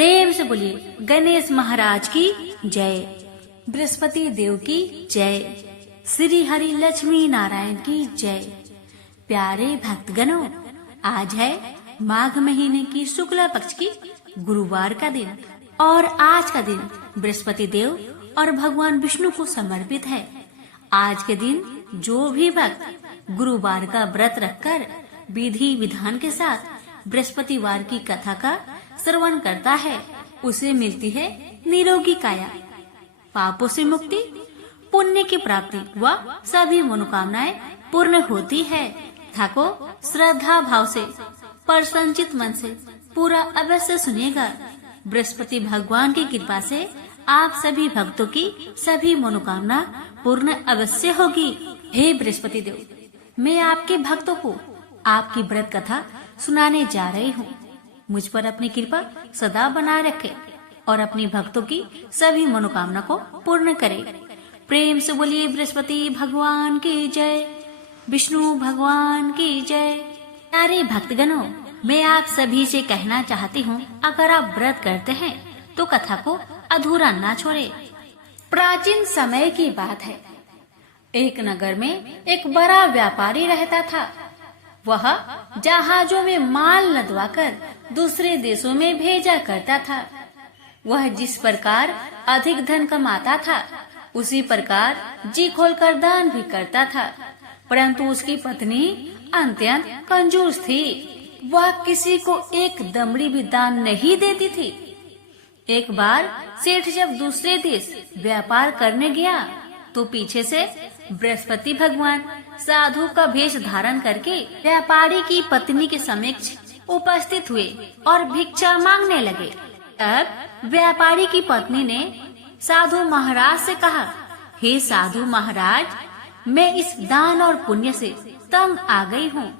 प्रेम से बोलिए गणेश महाराज की जय, बृहस्पति देव की जय, श्री हरि लक्ष्मी नारायण की जय। प्यारे भक्तगणों, आज है माघ महीने की शुक्ला पक्ष की गुरुवार का दिन और आज का दिन बृहस्पति देव और भगवान विष्णु को समर्पित है। आज के दिन जो भी भक्त गुरुवार का व्रत रखकर विधि विधान के साथ बृहस्पतिवार की कथा का श्रवण करता है, उसे मिलती है निरोगी काया, पापों से मुक्ति, पुण्य की प्राप्ति व सभी मनोकामनाएं पूर्ण होती है। कथा को श्रद्धा भाव से प्रसन्नचित मन से पूरा अवश्य सुनिएगा। बृहस्पति भगवान की कृपा से आप सभी भक्तों की सभी मनोकामना पूर्ण अवश्य होगी। हे बृहस्पति देव, मैं आपके भक्तों को आपकी व्रत कथा सुनाने जा रही हूँ। मुझ पर अपनी कृपा सदा बनाए रखे और अपनी भक्तों की सभी मनोकामना को पूर्ण करे। प्रेम से बोलिए बृहस्पति भगवान की जय, विष्णु भगवान की जय। प्यारे भक्तगणों, मैं आप सभी से कहना चाहती हूँ, अगर आप व्रत करते हैं तो कथा को अधूरा ना छोड़े। प्राचीन समय की बात है, एक नगर में एक बड़ा व्यापारी रहता था। वह जहाजों में माल लदवाकर दूसरे देशों में भेजा करता था। वह जिस प्रकार अधिक धन कमाता था, उसी प्रकार जी खोलकर दान भी करता था, परंतु उसकी पत्नी अत्यंत कंजूस थी। वह किसी को एक दमड़ी भी दान नहीं देती थी। एक बार सेठ जब दूसरे देश व्यापार करने गया तो पीछे से बृहस्पति भगवान साधु का वेश धारण करके व्यापारी की पत्नी के समक्ष उपस्थित हुए और भिक्षा मांगने लगे। तब व्यापारी की पत्नी ने साधु महाराज से कहा, हे साधु महाराज, मैं इस दान और पुण्य से तंग आ गई हूँ।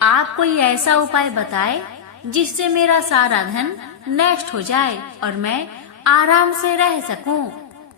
आप कोई ऐसा उपाय बताए जिससे मेरा सारा धन नष्ट हो जाए और मैं आराम से रह सकूं।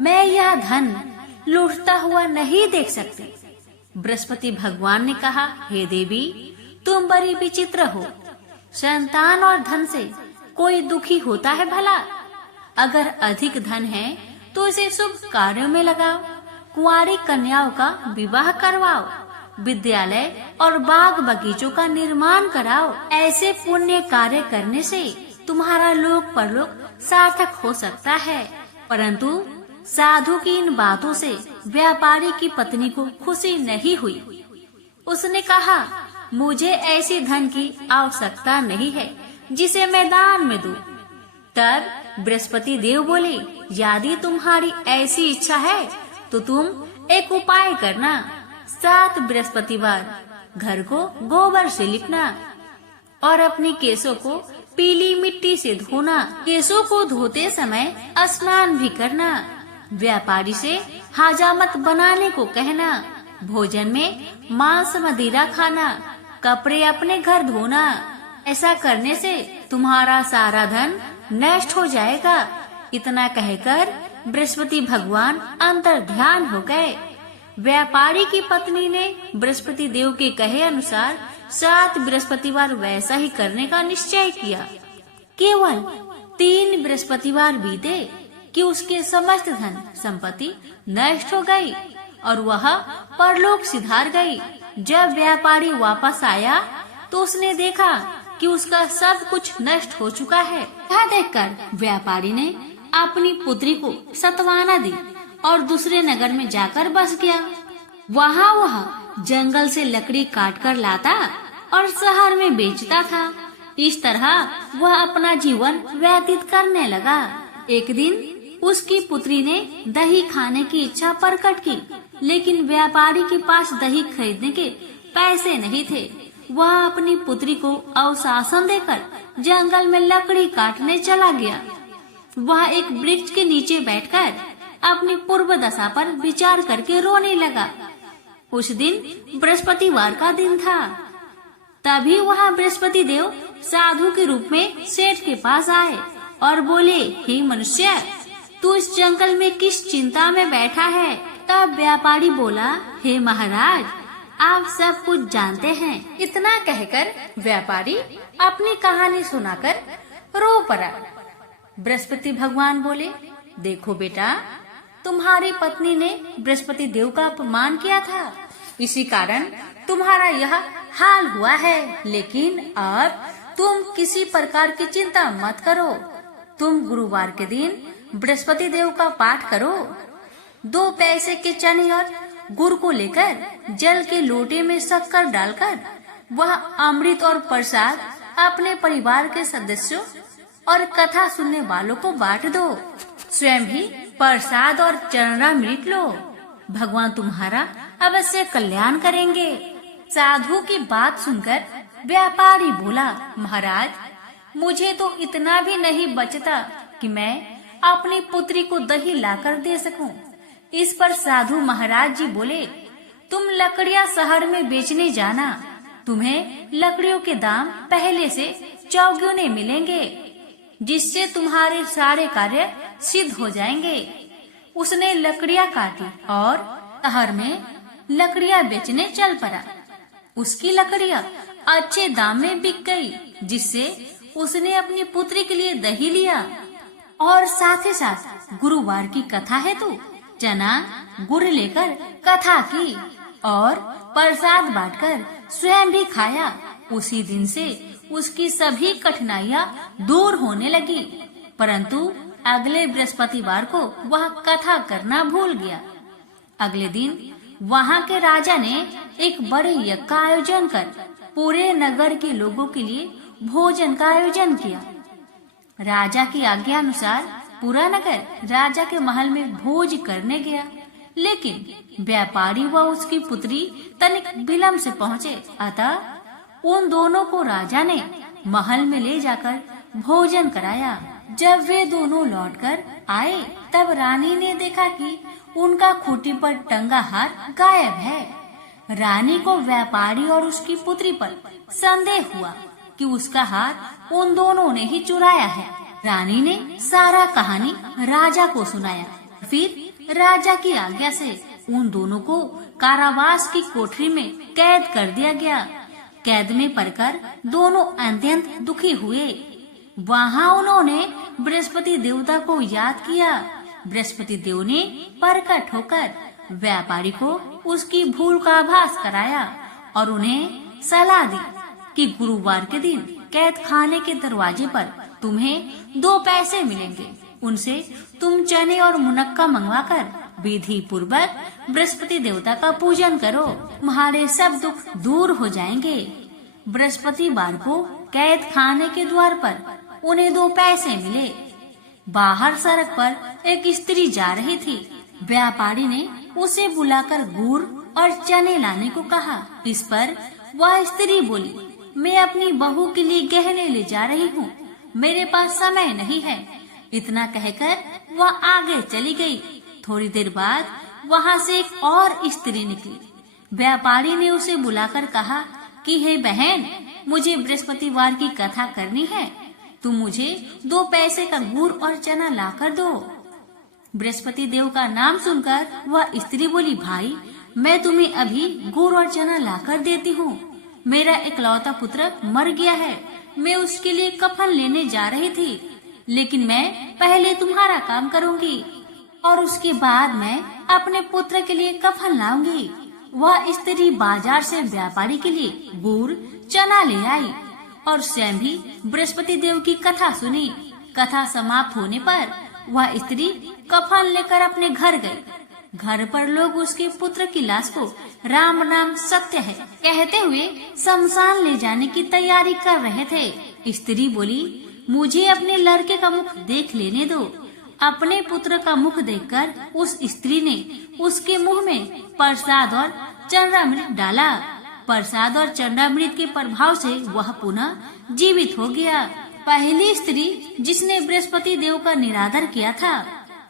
मैं यह धन लूटता हुआ नहीं देख सकती। बृहस्पति भगवान ने कहा, हे देवी, तुम बड़ी विचित्र हो। संतान और धन से कोई दुखी होता है भला? अगर अधिक धन है तो इसे शुभ कार्यों में लगाओ, कुंवारी कन्याओं का विवाह करवाओ, विद्यालय और बाग बगीचों का निर्माण कराओ। ऐसे पुण्य कार्य करने से तुम्हारा लोक परलोक सार्थक हो सकता है। परंतु साधु की इन बातों से व्यापारी की पत्नी को खुशी नहीं हुई। उसने कहा, मुझे ऐसी धन की आवश्यकता नहीं है जिसे मैं दान में दूं। तब बृहस्पति देव बोले, यदि तुम्हारी ऐसी इच्छा है तो तुम एक उपाय करना। 7 बृहस्पतिवार घर को गोबर से लिपना और अपने केसों को पीली मिट्टी से धोना। केसों को धोते समय स्नान भी करना। व्यापारी से हजामत बनाने को कहना। भोजन में मांस मदिरा खाना। कपड़े अपने घर धोना। ऐसा करने से तुम्हारा सारा धन नष्ट हो जाएगा। इतना कहकर बृहस्पति भगवान अंतर ध्यान हो गए। व्यापारी की पत्नी ने बृहस्पति देव के कहे अनुसार 7 बृहस्पतिवार वैसा ही करने का निश्चय किया। केवल 3 बृहस्पतिवार बीते कि उसके समस्त धन संपत्ति नष्ट हो गई और वह परलोक सिधार गई। जब व्यापारी वापस आया तो उसने देखा कि उसका सब कुछ नष्ट हो चुका है। यह देखकर व्यापारी ने अपनी पुत्री को सत्वाना दी और दूसरे नगर में जाकर बस गया। वहाँ वह जंगल से लकड़ी काटकर लाता और शहर में बेचता था। इस तरह वह अपना जीवन व्यतीत करने लगा। एक दिन उसकी पुत्री ने दही खाने की इच्छा प्रकट की, लेकिन व्यापारी के पास दही खरीदने के पैसे नहीं थे। वह अपनी पुत्री को अवशासन देकर जंगल में लकड़ी काटने चला गया। वह एक वृक्ष के नीचे बैठकर अपनी पूर्व दशा पर विचार करके रोने लगा। उस दिन बृहस्पतिवार का दिन था। तभी वह बृहस्पति देव साधु के रूप में सेठ के पास आए और बोले, हे मनुष्य, तू इस जंगल में किस चिंता में बैठा है? तब व्यापारी बोला, हे महाराज, आप सब कुछ जानते हैं। इतना कहकर व्यापारी अपनी कहानी सुनाकर रो पड़ा। बृहस्पति भगवान बोले, देखो बेटा, तुम्हारी पत्नी ने बृहस्पति देव का अपमान किया था, इसी कारण तुम्हारा यह हाल हुआ है। लेकिन अब तुम किसी प्रकार की चिंता मत करो। तुम गुरुवार के दिन बृहस्पति देव का पाठ करो। 2 पैसे के चने और गुड़ को लेकर जल के लोटे में शक्कर डालकर वह अमृत और प्रसाद अपने परिवार के सदस्यों और कथा सुनने वालों को बांट दो। स्वयं भी प्रसाद और चरणामृत लो। भगवान तुम्हारा अवश्य कल्याण करेंगे। साधु की बात सुनकर व्यापारी बोला, महाराज, मुझे तो इतना भी नहीं बचता कि मैं अपनी पुत्री को दही लाकर दे सकूं। इस पर साधु महाराज जी बोले, तुम लकड़ियां शहर में बेचने जाना, तुम्हें लकड़ियों के दाम पहले से चौगुने मिलेंगे, जिससे तुम्हारे सारे कार्य सिद्ध हो जाएंगे। उसने लकड़ियां काटी और शहर में लकड़ियां बेचने चल पड़ा। उसकी लकड़ियां अच्छे दाम में बिक गई, जिससे उसने अपनी पुत्री के लिए दही लिया और साथ ही साथ गुरुवार की कथा है तो चना गुड़ लेकर कथा की और प्रसाद बांटकर स्वयं भी खाया। उसी दिन से उसकी सभी कठिनाइयां दूर होने लगी, परंतु अगले बृहस्पतिवार को वह कथा करना भूल गया। अगले दिन वहाँ के राजा ने एक बड़े यज्ञ का आयोजन कर पूरे नगर के लोगों के लिए भोजन का आयोजन किया। राजा की आज्ञा अनुसार पूरा नगर राजा के महल में भोज करने गया, लेकिन व्यापारी व उसकी पुत्री तनिक विलंब से पहुँचे। अतः उन दोनों को राजा ने महल में ले जाकर भोजन कराया। जब वे दोनों लौटकर आए, तब रानी ने देखा कि उनका खूंटी पर टंगा हार गायब है। रानी को व्यापारी और उसकी पुत्री पर संदेह हुआ कि उसका हार उन दोनों ने ही चुराया है। रानी ने सारा कहानी राजा को सुनाया। फिर राजा की आज्ञा से उन दोनों को कारावास की कोठरी में कैद कर दिया गया। कैद में पड़कर दोनों अत्यंत दुखी हुए। वहाँ उन्होंने बृहस्पति देवता को याद किया। बृहस्पति देव ने प्रकट होकर व्यापारी को उसकी भूल का आभास कराया और उन्हें सलाह दी कि गुरुवार के दिन कैद खाने के दरवाजे पर तुम्हें 2 पैसे मिलेंगे। उनसे तुम चने और मुनक्का मंगवाकर विधि पूर्वक बृहस्पति देवता का पूजन करो, तुम्हारे सब दुख दूर हो जाएंगे। बृहस्पतिवार को कैद खाने के द्वार पर उन्हें 2 पैसे मिले। बाहर सड़क पर एक स्त्री जा रही थी। व्यापारी ने उसे बुलाकर गुड़ और चने लाने को कहा। इस पर वह स्त्री बोली, मैं अपनी बहू के लिए गहने ले जा रही हूँ, मेरे पास समय नहीं है। इतना कहकर वह आगे चली गई। थोड़ी देर बाद वहाँ से एक और स्त्री निकली। व्यापारी ने उसे बुलाकर कहा कि हे बहन, मुझे बृहस्पतिवार की कथा करनी है, तुम मुझे 2 पैसे का गुड़ और चना लाकर दो। बृहस्पति देव का नाम सुनकर वह स्त्री बोली, भाई, मैं तुम्हें अभी गुड़ और चना लाकर देती हूँ। मेरा इकलौता पुत्र मर गया है, मैं उसके लिए कफन लेने जा रही थी, लेकिन मैं पहले तुम्हारा काम करूँगी और उसके बाद मैं अपने पुत्र के लिए कफन लाऊंगी। वह स्त्री बाजार से व्यापारी के लिए गुड़ चना ले आई और स्वयं भी बृहस्पति देव की कथा सुनी। कथा समाप्त होने पर वह स्त्री कफन लेकर अपने घर गई। घर पर लोग उसके पुत्र की लाश को राम नाम सत्य है कहते हुए शमशान ले जाने की तैयारी कर रहे थे। स्त्री बोली, मुझे अपने लड़के का मुख देख लेने दो। अपने पुत्र का मुख देखकर उस स्त्री ने उसके मुंह में प्रसाद और चरणामृत डाला। प्रसाद और चरणामृत के प्रभाव से वह पुनः जीवित हो गया। पहली स्त्री जिसने बृहस्पति देव का निरादर किया था,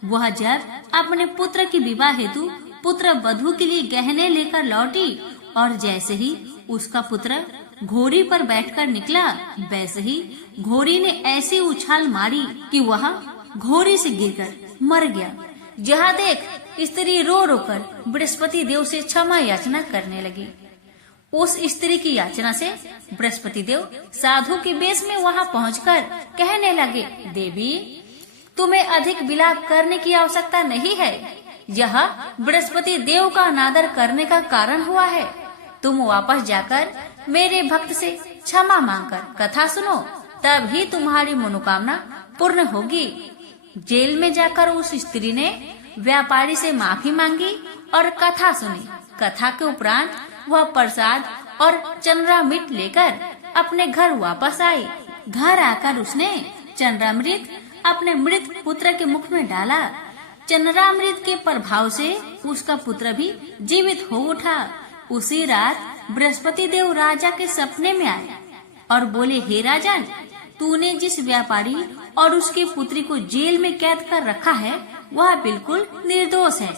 वह जब अपने पुत्र की विवाह हेतु पुत्र वधू के लिए गहने लेकर लौटी और जैसे ही उसका पुत्र घोड़ी पर बैठकर निकला, वैसे ही घोड़ी ने ऐसी उछाल मारी कि वह घोड़ी से गिरकर मर गया। जहाँ देख स्त्री रो रो कर बृहस्पति देव से क्षमा याचना करने लगी। उस स्त्री की याचना से बृहस्पति देव साधु के वेश में वहाँ पहुंचकर कहने लगे, देवी, तुम्हें अधिक विलाप करने की आवश्यकता नहीं है। यह बृहस्पति देव का अनादर करने का कारण हुआ है। तुम वापस जाकर मेरे भक्त से क्षमा मांगकर कथा सुनो, तब ही तुम्हारी मनोकामना पूर्ण होगी। जेल में जाकर उस स्त्री ने व्यापारी से माफी मांगी और कथा सुनी। कथा के उपरांत वह प्रसाद और चंद्रामृत लेकर अपने घर वापस आई। घर आकर उसने चंद्रामृत अपने मृत पुत्र के मुख में डाला। चंद्रामृत के प्रभाव से उसका पुत्र भी जीवित हो उठा। उसी रात बृहस्पति देव राजा के सपने में आए और बोले, हे राजन, तूने जिस व्यापारी और उसकी पुत्री को जेल में कैद कर रखा है वह बिल्कुल निर्दोष है।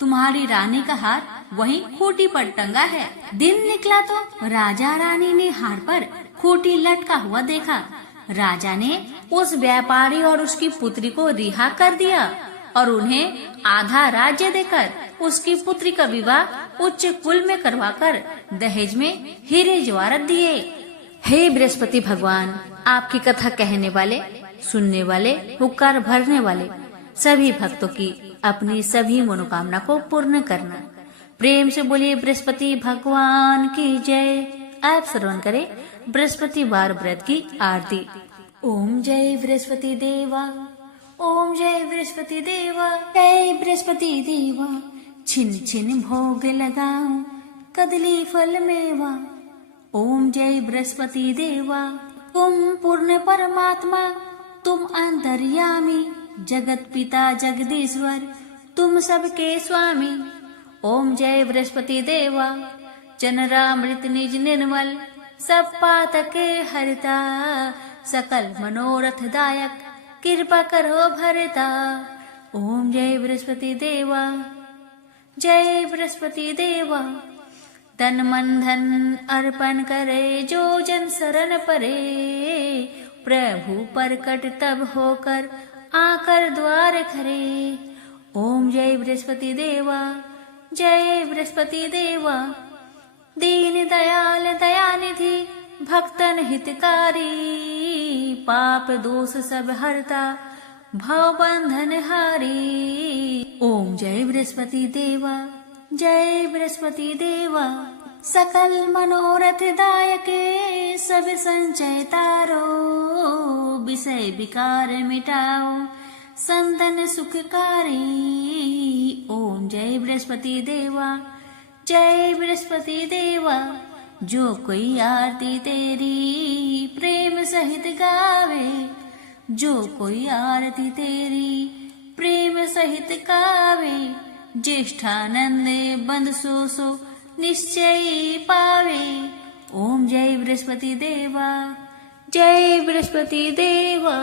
तुम्हारी रानी का हार वहीं खूंटी पर टंगा है। दिन निकला तो राजा रानी ने हार पर खूंटी लटका हुआ देखा। राजा ने उस व्यापारी और उसकी पुत्री को रिहा कर दिया और उन्हें आधा राज्य देकर उसकी पुत्री का विवाह उच्च कुल में करवाकर दहेज में हीरे जवाहरात दिए। हे बृहस्पति भगवान, आपकी कथा कहने वाले, सुनने वाले, हुक्कार भरने वाले सभी भक्तों की अपनी सभी मनोकामना को पूर्ण करना। प्रेम से बोलिए बृहस्पति भगवान की जय। आप श्रवण करें बृहस्पतिवार व्रत की आरती। ओम जय बृहस्पति देवा, ओम जय बृहस्पति देवा, जय बृहस्पति देवा। छिन छिन भोग लगाऊं कदली फल मेवा। ओम जय बृहस्पति देवा, तुम पूर्ण परमात्मा, तुम अंतर्यामी, जगत पिता जगदीश्वर, तुम सबके स्वामी। ओम जय बृहस्पति देवा, चंद्रामृत निज निर्मल, सब पातके हरता, सकल मनोरथ दायक, कृपा करो भरता। ओम जय बृहस्पति देवा, जय बृहस्पति देवा। तन मन धन अर्पण करे जो जन शरण परे, प्रभु परकट तब होकर आकर द्वार खरे। ओम जय बृहस्पति देवा, जय बृहस्पति देवा। दीन दयाल दयानिधि, भक्तन हितकारी, पाप दोष सब हरता, भव बंधन हारी। ओम जय बृहस्पति देवा, जय बृहस्पति देवा। सकल मनोरथ दायके, सब संचय तारो, विषय विकार मिटाओ, संतन सुखकारी। ओम जय बृहस्पति देवा, जय बृहस्पति देवा। जो कोई आरती तेरी प्रेम सहित गावे, जो कोई आरती तेरी प्रेम सहित गावे, ज्येष्ठानंद बंद सो निश्चय पावे। ओम जय बृहस्पति देवा, जय बृहस्पति देवा।